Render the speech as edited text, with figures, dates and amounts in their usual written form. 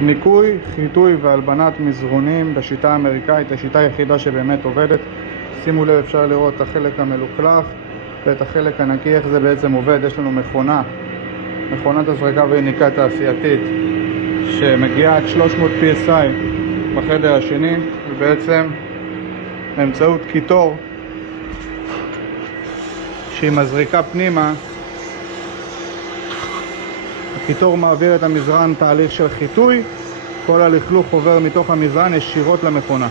ניקוי, חיטוי והלבנת מזרונים בשיטה האמריקאית, השיטה היחידה שבאמת עובדת. שימו לב, אפשר לראות את החלק המלוכלך ואת החלק הנקי, איך זה בעצם עובד. יש לנו מכונת הזרקה ויניקה תעשייתית שמגיעה עד 300 PSI בחדר השני, ובעצם באמצעות קיטור שהיא מזריקה פנימה, הקיטור מעביר את המזרן תהליך של חיטוי, כל הלכלוך עובר מתוך המזרן ישירות למכונה.